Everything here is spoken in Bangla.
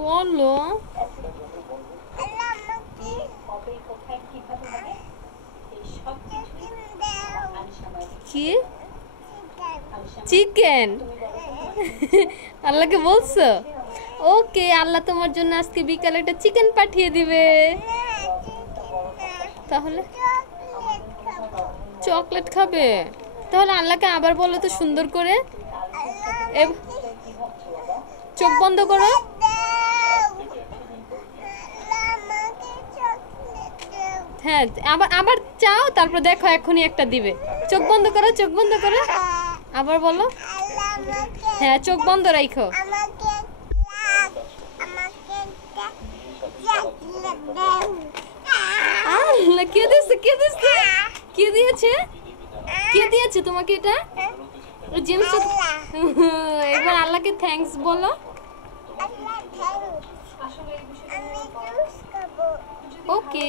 বলো। কি? চিকেন? আল্লাহকে বলছো? ওকে, আল্লাহ তোমার জন্য আজকে বিকালে একটা চিকেন পাঠিয়ে দিবে। তাহলে চকলেট খাবে? তাহলে আল্লাহকে আবার বলো তো সুন্দর করে। চোখ বন্ধ করো। হ্যাঁ, আবার আবার চাও, তারপর দেখো এখনই একটা দিবে। চোখ বন্ধ করো, চোখ বন্ধ করো, আবার বলো। হ্যাঁ, চোখ বন্ধ রাখো। আল্লাহ, কে দিয়েছে? কে দিয়েছে? কে দিয়েছে? কে দিয়েছে তোমাকে এটা? জেমস। এবার আল্লাহকে থ্যাঙ্কস বলো। ওকে।